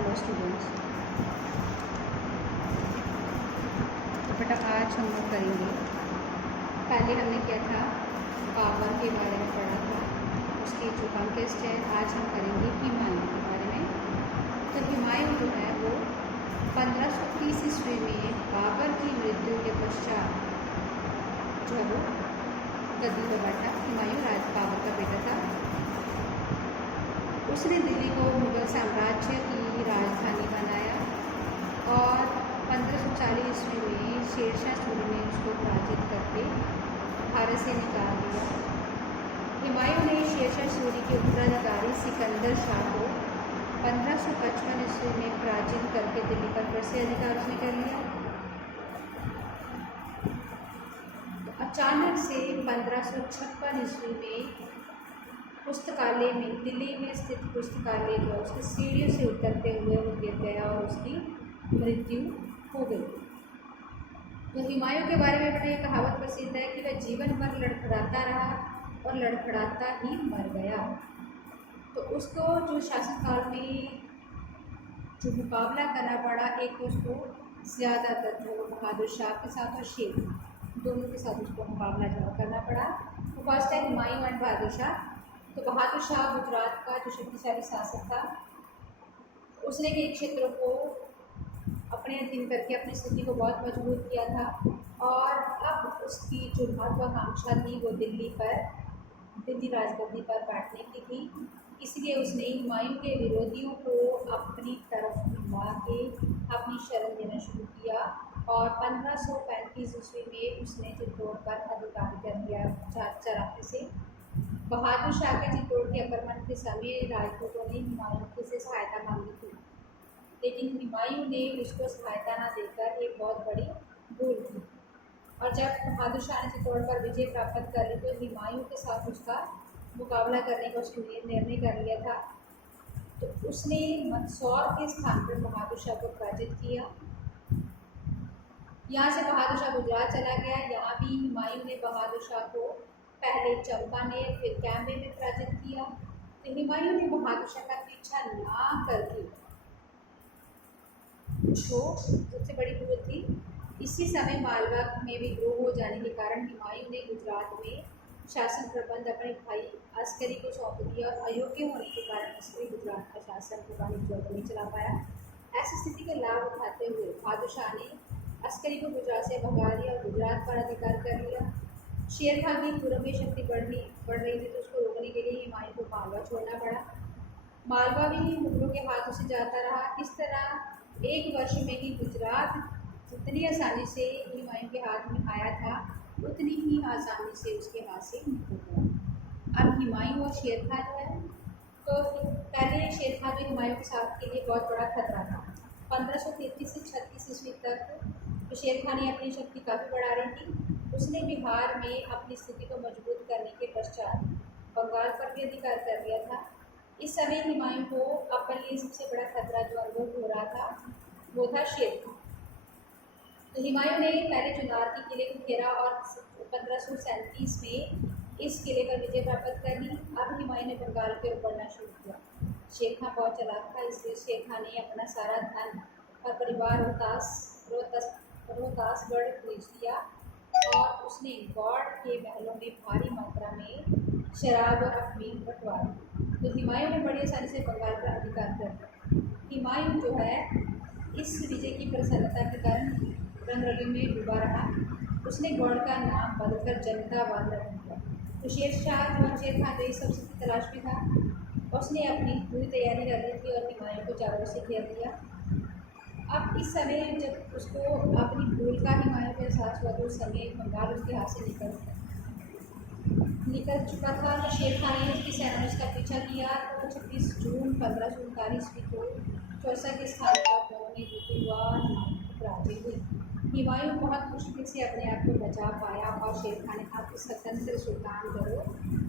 Hello students. तो बेटा आज हम लोग करेंगे, पहले हमने क्या था बाबर के बारे में पढ़ा था, उसकी जो कॉन्टेस्ट है। आज हम करेंगे हुमायूं के बारे में। तो हुमायूं जो है वो 1530 ईस्वी में बाबर की मृत्यु के पश्चात जो है वो गद्दी पर बैठा। हुमायूं बाबर का बेटा था। उसने दिल्ली को मुगल साम्राज्य की राजधानी बनाया और 1540 ईस्वी में शेरशाह सूरी ने उसको पराजित करके भारत से निकाल दिया। हुमायूं ने शेरशाह सूरी के उत्तराधिकारी सिकंदर शाह को 1555 ईस्वी में पराजित करके दिल्ली पर फिर से अधिकार उसने कर लिया। अचानक से 1556 ईस्वी में पुस्तकालय में, दिल्ली में स्थित पुस्तकालय जो उसकी सीढ़ियों से उतरते हुए वो गिर गया और उसकी मृत्यु हो गई। तो हुमायूं के बारे में ये कहावत प्रसिद्ध है कि वह जीवन भर लड़खड़ाता रहा और लड़खड़ाता ही मर गया। तो उसको जो शासनकाल में जो मुकाबला करना पड़ा, एक उसको ज़्यादातर जो बहादुर शाह के साथ और शेर दोनों के साथ उसको मुकाबला जो करना पड़ा। तो फर्स्ट है हुमायूं एंड बहादुर शाह। तो बहादुर शाह गुजरात का जो शक्तिशाली शासक था, उसने कई क्षेत्रों को अपने अधीन करके अपनी स्थिति को बहुत मजबूत किया था और अब उसकी जो महत्वाकांक्षा थी वो दिल्ली राजगद्दी पर बैठने की थी। इसलिए उसने हुमायूं के विरोधियों को अपनी तरफ मिला के अपनी शरण देना शुरू किया और 1535 ईस्वी में उसने चित्तौड़ पर अधिकार कर लिया चराते से। बहादुर शाह के चित्तौड़ के आक्रमण के समय राजपूतों ने हुमायूं से सहायता मांगी थी, लेकिन हुमायूं ने उसको सहायता न देकर एक बहुत बड़ी भूल की। और जब बहादुर शाह ने चित्तौड़ पर विजय प्राप्त कर ली तो हुमायूं के साथ उसका मुकाबला करने का उसने निर्णय कर लिया था। तो उसने मंदसौर के स्थान पर बहादुर शाह को पराजित किया। यहाँ से बहादुर शाह गुजरात चला गया। यहाँ भी हुमायूं ने बहादुर शाह को पहले चंपानेर फिर कैम्बे में पराजित किया। तो हुमायूं ने बहादुर शाह का पीछा ना करके, जो सबसे बड़ी भूल थी, इसी समय मालवा में विद्रोह हो जाने के कारण हुमायूं ने गुजरात में शासन प्रबंध अपने भाई अस्करी को सौंप दिया और अयोग्य होने के कारण अस्करी गुजरात का शासन नहीं चला पाया। ऐसी स्थिति का लाभ उठाते हुए बहादुर शाह ने अस्करी को गुजरात से भगा दिया और गुजरात पर अधिकार कर लिया। शेर खान की पूर्व में शक्ति बढ़ रही थी, तो उसको रोकने के लिए हुमायूं को मालवा छोड़ना पड़ा। मालवा भी मुगलों के हाथों से जाता रहा। इस तरह एक वर्ष में ही गुजरात जितनी आसानी से हुमायूं के हाथ में आया था, उतनी ही आसानी से उसके हाथ से निकल गया। अब हुमायूं और शेर खान जो है, तो पहले शेर खान जो हुमायूं के साथ के लिए बहुत बड़ा खतरा था। 1533 से 36 ईस्वी तक तो शेर खान ने अपनी शक्ति काफ़ी बढ़ा रही थी। उसने बिहार में अपनी स्थिति को मजबूत करने के पश्चात बंगाल पर भी अधिकार कर लिया था। इस समय हुमायूं को अपने लिए सबसे बड़ा खतरा जो अनुभव हो रहा था वो था शेर खान। तो हुमायूं ने पहले चुनार के किले को घेरा और 1537 में इस किले पर विजय प्राप्त कर ली। अब हुमायूं ने बंगाल के ऊपर बढ़ना शुरू किया। शेर खान बहुत चालाक था, इसलिए शेर खान ने अपना सारा धन और परिवार रोहतासगढ़ भेज दिया और उसने गौड़ के महलों में भारी मात्रा में शराब और अफीम बंटवा दी। तो हुमायूं ने बड़ी आसानी से बंगाल पर अधिकार कर लिया। हुमायूं जो है इस विजय की प्रसन्नता के कारण रंगरली में डूबा रहा। उसने गौड़ का नाम बदलकर जनतावाद रख दिया। तो शेर खान जो इस सबसे तलाश में था, उसने अपनी पूरी तैयारी कर ली थी और हुमायूं को चारों से घेर दिया। अब इस समय जब उसको अपनी भूल का हुमायूं को एहसास हुआ, तो उस समय बंगाल उसके हाथ से निकल चुका था। तो शेर खान ने उसकी सेना ने उसका पीछा किया। तो 26 जून 1539 ईस्वी को चौसा के स्थान पर पराजित हुई। हुमायूं बहुत मुश्किल से अपने आप को बचा पाया और शेर खान ने अब स्वतंत्र सुल्तान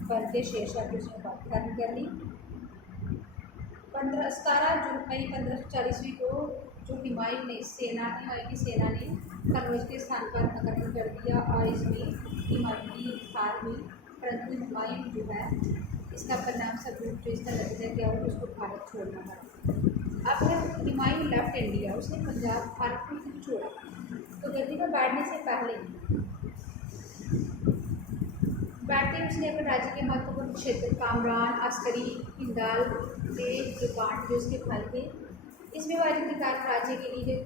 बन के शेरशाह की उसने बात कर ली। 17 जुलाई 1540 को जो हुमायूं की सेना ने कनौज के स्थान पर आक्रमण कर दिया और इसमें हुमायूं की हार हुई। परंतु हुमायूं जो है इसका परिणाम सब जो इसका नतीजा क्या हुआ, उसको भारत छोड़ना पड़ा। अब है हुमायूं लेफ्ट इंडिया, उसने पंजाब भारत को छोड़ा। तो गद्दी पर बैठने से पहले बैठते उसने अपने राज्य के महत्वपूर्ण क्षेत्र कामरान, अस्करी, हिंदाल के जो बांट जो उसके भाई थे, इस विभाजन के कारण राज्य के लिए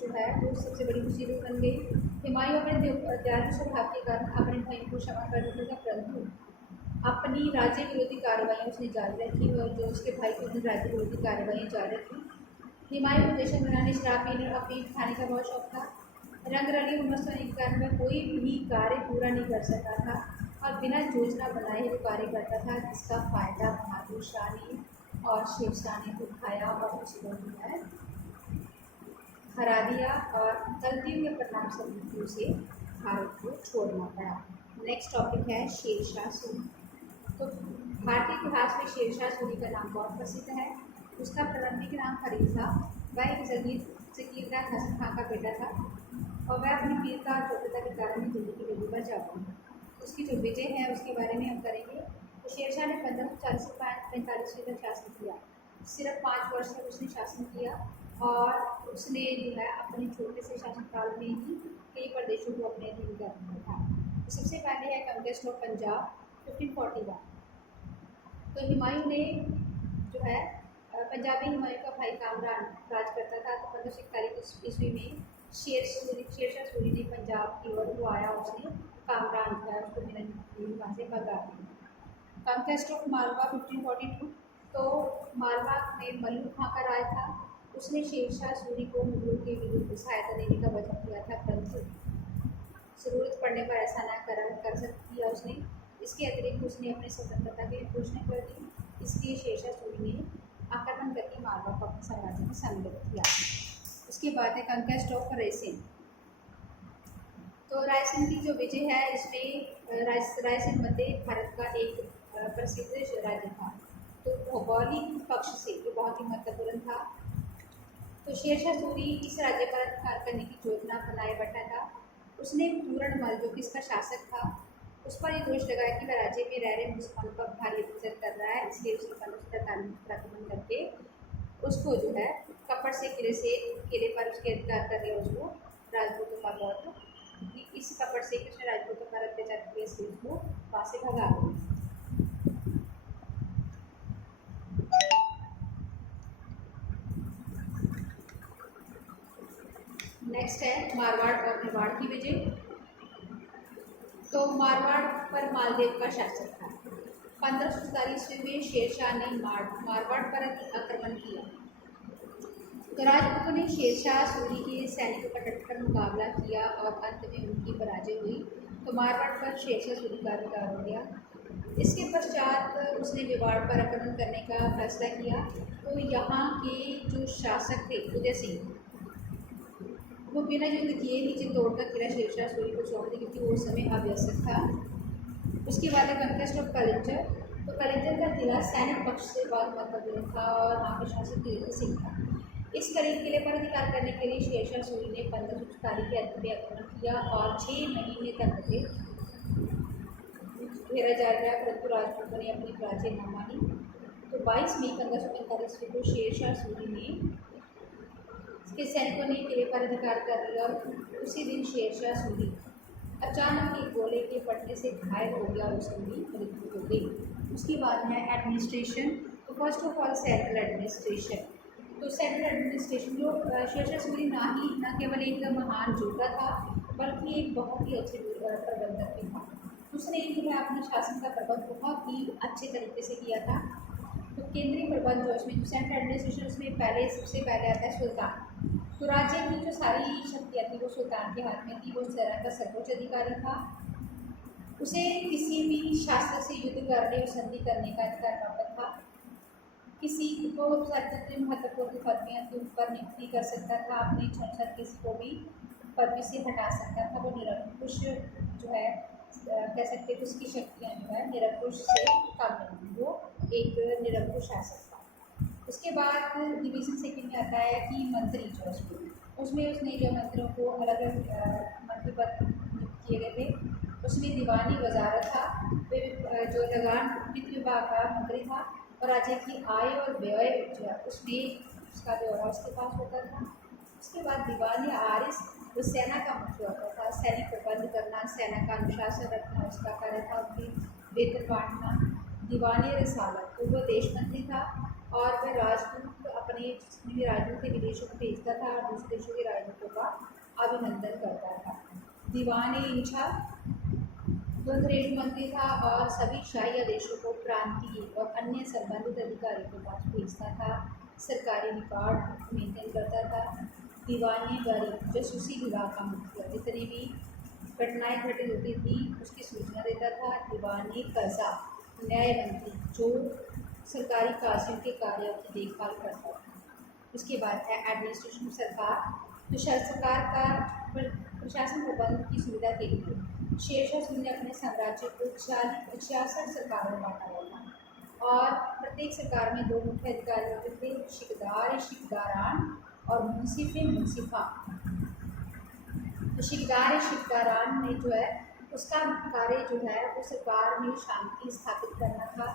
जो है वो सबसे बड़ी मुसीबत बन गई। हुमायूं अपने दयालु स्वभाव के कारण अपने भाई को क्षमा कर देता था, परंतु अपनी राज्य विरोधी कार्रवाइयाँ उसने जारी रखी और जो उसके भाई की अपनी राज्य विरोधी कार्रवाइयाँ जारी रखी। हुमायूं को जश्न मनाने, शराब पीने, अफीम खाने का बहुत शौक था। रंग रली उमस होने के कारण वह कोई भी कार्य पूरा नहीं कर सकता था और बिना योजना बनाए हुए कार्य करता था, जिसका फायदा बहादुर शाह ने और शेर शाह ने उठाया और उसको जो है हरा दिया और गलतियों के परिणाम स्वरूप से भारत को छोड़ना पड़ा। नेक्स्ट टॉपिक है शेर शाह सूरी। तो भारतीय इतिहास में शेर शाह सूरी का नाम बहुत प्रसिद्ध है। उसका प्रारंभिक नाम फरीद था। वह एक जगीरदार हसन खां का बेटा था और वह अपनी वीरता और चतुरता के कारण ही दिल्ली की गद्दी पर जा पहुंचा। उसकी जो विजय है उसके बारे में हम करेंगे। तो शेर शाह ने 1540 से 45 तक शासन किया। सिर्फ 5 वर्ष तक उसने शासन किया और उसने जो है अपने छोटे से शासनकाल में ही कई प्रदेशों को अपने अधीन कर लिया था। तो सबसे पहले है कंक्वेस्ट ऑफ पंजाब 1541। तो हुमायूं ने जो है पंजाबी हुमायूं का भाई कामरान राज करता था। तो 1541 ईस्वी में शेर शाह सूरी ने पंजाब की ओर वो आया, उसने कामरान का उसको वहाँ से भगा दिया। Conquest of Malwa 1542। तो मालवा में मल्लू खां का राज था। उसने शेर शाह सूरी को मुगलों के विरुद्ध सहायता देने का वचन दिया था, परंतु ज़रूरत पड़ने पर ऐसा न कर किया उसने। इसके अतिरिक्त उसने अपनी स्वतंत्रता की घोषणा कर दी। इसलिए शेर शाह सूरी ने आक्रमण करके मालवा को अपने साम्राज्य में सम्मिलित किया। उसके बाद है कंक्वेस्ट ऑफ रायसेन। तो रायसेन की जो विजय है इसमें रायसेन मध्य भारत का एक प्रसिद्ध राज्य था। तो भौगोलिक पक्ष से ये बहुत ही महत्वपूर्ण था। तो शेर शाह सूरी इस राज्य पर अधिकार करने की योजना बनाए बैठा था। उसने पूरनमल जो कि इसका शासक था उस पर ये दोष लगाया कि वह राज्य में रह रहे मुसलमानों पर भारी अत्याचार कर रहा है। इसलिए उसने 1543 प्रतिबंध करके उसको जो है कपड़ से किले पर उसके अधिकार कर लिया। उसको राजपूतों का बहुत इस कपड़ से उसने राजपूतों पर अत्याचार किया, इसलिए उसको वहाँ से भगा दिया। नेक्स्ट है मारवाड़ और मेवाड़ की विजय। तो मारवाड़ पर मालदेव का शासक था। 1547 में शेर शाह ने मारवाड़ पर आक्रमण किया। तो राजपूतों ने शेर शाह सूरी के सैनिकों का डटकर मुकाबला किया और अंत में उनकी पराजय हुई। तो मारवाड़ पर शेर शाह सूरी का अधिकार हो गया। इसके पश्चात उसने मेवाड़ पर आक्रमण करने का फैसला किया। तो यहाँ के जो शासक थे उदय सिंह, वो बिना युद्ध किए नीचे तोड़कर किला शेर शाह सूरी को सौंप दी, क्योंकि वो उस समय अव्यस्त था। उसके बाद है कंक्वेस्ट ऑफ कलिंजर। तो कलिंजर का किला सैनिक पक्ष से बहुत महत्वपूर्ण था और वहाँ पर शासक उदय सिंह था। इस किले पर अधिकार करने के लिए शेर शाह सूरी ने 1544 के अंत में आक्रमण किया और 6 महीने तक उसे घेरा जा रहा, परंतु राजपूतों ने अपनी पराजय न मानी। तो 22 मई 1545 को शेर शाह सूरी ने के सैनिकों ने किले पर अधिकार कर लिया और उसी दिन शेर शाह सूरी अचानक एक गोले के फटने से घायल हो गया और उसकी मृत्यु हो गई। उसके बाद है एडमिनिस्ट्रेशन। तो first of all central administration. तो सेंट्रल एडमिनिस्ट्रेशन जो शेर शाह सूरी न केवल एक महान योद्धा था बल्कि एक बहुत ही अच्छे प्रबंधक भी था। उसने जो है अपने शासन का प्रबंध बहुत ही अच्छे तरीके से किया था। तो केंद्रीय प्रबंध जो इसमें जो सेंट्रल एडमिनिस्ट्रेशन उसमें सबसे पहले आता है सुल्तान। तो राज्य की जो सारी शक्तियाँ थी वो सुल्तान के हाथ में थी। वो शहर का सर्वोच्च अधिकारी था। उसे किसी भी शासक से युद्ध करने और संधि करने का अधिकार प्राप्त था। किसी को सर्वोच्च महत्वपूर्ण पदवियाँ के ऊपर नियुक्ति कर सकता था। अपने इच्छानुसार किसी को भी पदवी से हटा सकता था। वो निरंकुश जो है कह सकते हैं उसकी शक्तियाँ जो है निरंकुश से कम नहीं, वो एक निरंकुश शासक था। उसके बाद डिवीज़न सेकंड में आता है कि मंत्री जो उसमें उसने जो मंत्रियों को अलग अलग मंत्री पद नियुक्त किए गए थे। उसमें दीवानी वजारत था, जो लगान वित्त विभाग का मंत्री था और राज्य की आय और व्यय जो है उसमें उसका ब्यौरा उसके पास होता था। उसके बाद दीवान आरिस जो सेना का मुख्य होता था, सैनिक प्रबंध करना, सेना का अनुशासन रखना उसका कार्य था, उनकी वेतन बांटना। दीवान रसालत तो वो देश मंत्री था और वह राजदूत अपने जितने भी राजदूत थे विदेशों में भेजता था और दूसरे देशों के राजदूतों का अभिनंदन करता था। दीवान इंचा जो घरेलू मंत्री था और सभी शाही आदेशों को प्रांतीय और अन्य संबंधित अधिकारियों के पास भेजता था, सरकारी रिकॉर्ड मेंटेन करता था। दीवानी बारी जासूसी विभाग का मुखिया, जितनी भी घटनाएं घटित होती थी उसकी सूचना देता था। दीवानी कज़ा न्याय मंत्री जो सरकारी काजियों के कार्यों की देखभाल करता था। उसके बाद है एडमिनिस्ट्रेशन सरकार, तो सरकार का प्रशासन प्रबंध की सुविधा के लिए शेरशाह सूरी ने अपने साम्राज्य को 66 सरकारों में बांटा हुआ था और प्रत्येक सरकार में 2 मुख्य अधिकारी होते थे, शिकदार शिकदारान और मुंसिफ मुंसिफा। तो शिकदार शिकदारान ने जो है उसका कार्य जो है वो सरकार में शांति स्थापित करना था,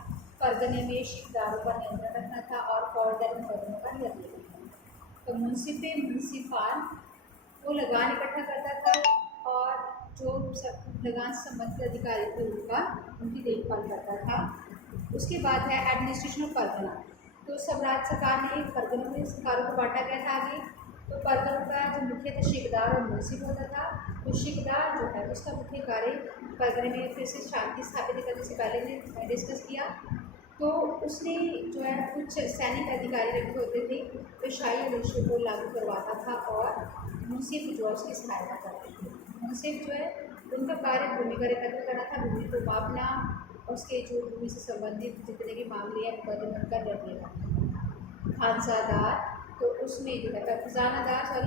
परगने में शिकदारों पर नियंत्रण रखना था और फौजदारी मुकदमों का निर्णय लेना था। तो मुंसिफ मुंसिफान वो लगान इकट्ठा करता था और जो सब लगान से संबंधित अधिकारी थे उनकी देखभाल करता था। उसके बाद है एडमिनिस्ट्रेशन ऑफ परगना, तो स्वराज सरकार ने परगनों में सरकारों को बांटा गया था आगे। तो परगनों का जो मुख्य थे शिकदार और मुंसिफ होता था। तो शिकदार जो है उसका मुख्य कार्य परगने में फिर से शांति स्थापित करने से पहले ने डिस्कस किया। तो उसने जो है कुछ सैनिक अधिकारी रखे होते थे जो शाही आदेशों को लागू करवाता था और मुंसिफ जो है उसकी सहायता करते थे। मुंसिफ जो है उनका कार्य भूमि का एकत्र करना था, भूमि को मापना, उसके जो भूमि से संबंधित जितने भी मामले हैं मुकदमे उनका निर्णय करना। खानसादार तो उसमें जो है खजानादार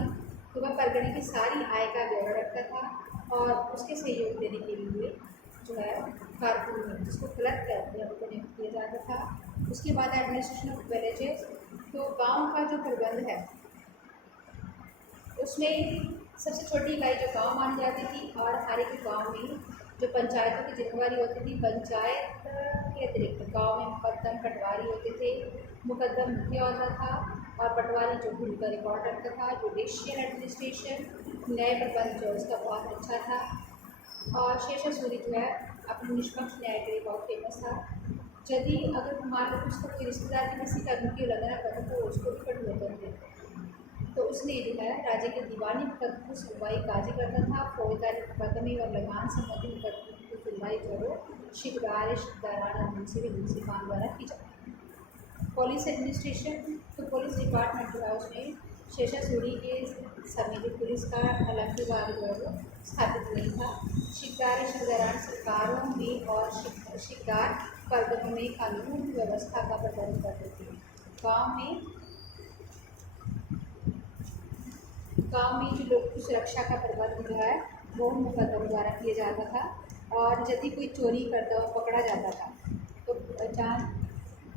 तो वह परगने की सारी आय का ब्यौरा रखता था और उसके सहयोग देने के लिए जो है कारकुन जिसको कलेक्ट करते हैं उनको नियुक्त किया जाता था। उसके बाद एडमिनिस्ट्रेशन ऑफ विलेजेस, तो गांव का जो प्रबंध है उसमें सबसे छोटी इकाई जो गांव मानी जाती थी और हर एक गांव में जो पंचायतों की जिम्मेवारी होती थी, पंचायत के अतिरिक्त गांव में मुकद्दम पटवारी होते थे। मुकद्दम मुखिया होता था और पटवारी जो भूमि का रिकॉर्ड रखता था। जुडिशियल एडमिनिस्ट्रेशन न्याय प्रबंध जो उसका बहुत अच्छा था और शेरशाह सूरी जो है अपने निष्पक्ष न्याय के लिए बहुत फेमस था। यदि अगर मान लो उसको कोई रिश्तेदार की किसी कर्म की उल्लंघना करता तो उसको भी कठोर देते, तो उसने जो है राज्य के दीवानी मुकदमे की सुनवाई काजी करता था। फौजदारी मुकदमे और लगान संबंधी मुकदमे की सुनवाई जो है शिकदार शिकदारान और मुंसिफान द्वारा की जाती है। पुलिस एडमिनिस्ट्रेशन, तो पुलिस डिपार्टमेंट जो है उसमें शेरशाह सूरी के समय जो पुलिस का अलग विभाग जो है वो स्थापित नहीं था। शिकदार शिकदारान सरकारों में और शिकदार परगनों में कानून व्यवस्था का प्रबंध करते थे। गांव में जो लोगों की सुरक्षा का प्रबंध जो है वो मुकद्दम द्वारा किया जाता था और यदि कोई चोरी करता हुआ पकड़ा जाता था तो जहाँ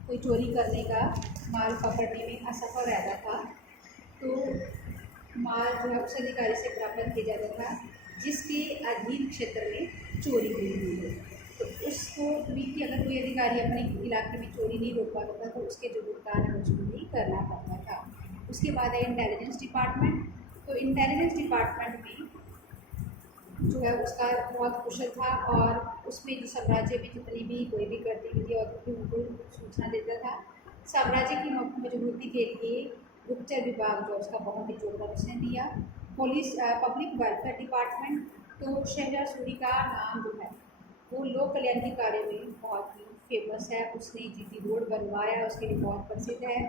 कोई चोरी करने का माल पकड़ने में असफल रहता था तो माल जो है उस अधिकारी से प्राप्त किया जाता था जिसके अधीन क्षेत्र में चोरी हुई है। तो उसको भी कि अगर कोई अधिकारी अपने इलाके में चोरी नहीं रोक पाता था तो उसके जो भुगतान है उसको भी करना पड़ता था। उसके बाद है इंटेलिजेंस डिपार्टमेंट, तो इंटेलिजेंस डिपार्टमेंट में जो है उसका बहुत कुशल था और उसमें जो साम्राज्य में जितनी भी कोई भी गतिविधि होती थी उनको सूचना देता था। साम्राज्य की मजबूती के लिए गुप्तचर विभाग जो उसका बहुत ही योगदान उसने दिया। पुलिस पब्लिक वेलफेयर डिपार्टमेंट, तो शेरशाह सूरी का नाम जो है वो लोक कल्याण के कार्य में बहुत ही फेमस है। उसने जीटी रोड बनवाया, उसके लिए बहुत प्रसिद्ध है।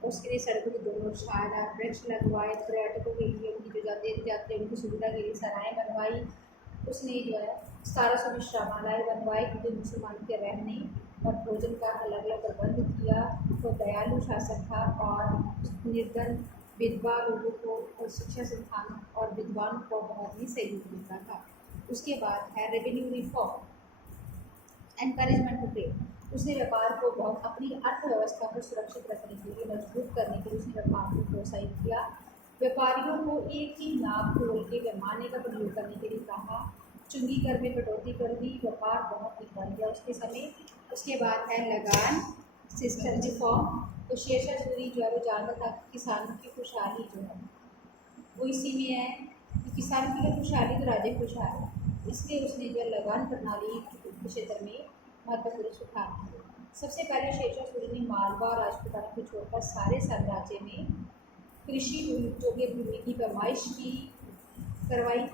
उसके लिए सड़कों के दोनों छाया वृक्ष लगवाए, पर्यटकों के लिए उनकी जो जाते थे उनकी सुविधा के लिए सराहें बनवाई। उसने जो है 1700 विश्रामालय बनवाए क्योंकि मुसलमान के रहने और भोजन का अलग अलग प्रबंध किया। तो दयालु शासक था और निर्धन विधवा लोगों को और शिक्षा संस्थानों और विद्वानों को बहुत ही सहयोग मिलता था। उसके बाद है revenue reform, encouragement to trade, उसने व्यापार को बहुत अपनी अर्थव्यवस्था को सुरक्षित रखने के लिए मजबूत करने के लिए उसने व्यापार को प्रोत्साहित किया। व्यापारियों को एक ही नाप तोल के पैमाने का प्रयोग करने के लिए कहा। चुंगी कर में कटौती कर दी, व्यापार बहुत ही बढ़ गया उसके समय। उसके बाद है लगान सिस्टम रिफॉर्म, तो शेरशाह सूरी जो है वो जानता था कि किसानों की खुशहाली जो है वो इसी में है कि किसान की खुशहाली तो राजे खुशहाल है, इसलिए उसने जो है लगान प्रणाली के क्षेत्र में महत्वपूर्ण सुधार किए। सबसे पहले शेरशाह सूरी ने मालवा और राजपूताना को छोड़कर सारे साम्राज्य में कृषि योग्य भूमि की पैमाइश की करवाई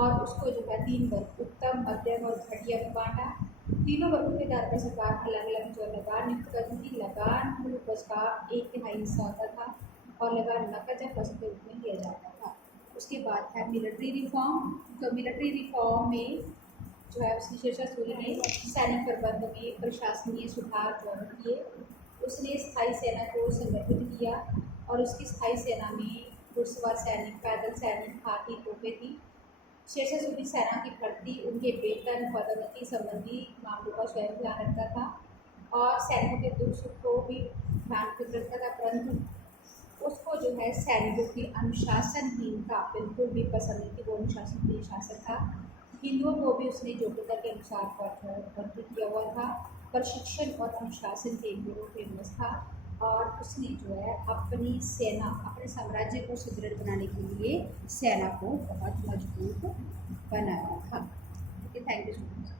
और उसको जो है 3 वर्ग उत्तम, मध्यम और घटिया में बांटा। तीनों वर्गों के आधार पर सरकार अलग अलग जो लगान नियुक्त करती थी। लगान मूल उपज का 1/3 हिस्सा होता था और लगान नकद या फसल के रूप में लिया जाता था। उसके बाद है मिलिट्री रिफॉर्म। तो मिलिट्री रिफॉर्म में जो है उसने शेरशाह सूरी ने सैनिक प्रबंध में प्रशासनीय सुधार जो है किए। उसने स्थायी सेना को संगठित किया और उसकी स्थायी सेना में घुड़सवार सैनिक, पैदल सैनिक, हाथी, तोपें थी। शेरशाह सूरी सेना की भर्ती, उनके वेतन, पदोन्नति संबंधी मामलों का स्वयं ध्यान रखता था और सैनिकों के दुख सुख को भी ध्यान रखता था, परंतु उसको जो है सैनिकों की अनुशासनहीनता बिल्कुल भी पसंद नहीं थी। वो अनुशासनहीन शासक था। हिंदुओं को भी उसने योग्यता के अनुसार भर्ती किया हुआ था। प्रशिक्षण और अनुशासन के गुरु फेमस था और उसने जो है अपनी सेना, अपने साम्राज्य को सुदृढ़ बनाने के लिए सेना को बहुत मजबूत बनाया था। Thank you so much.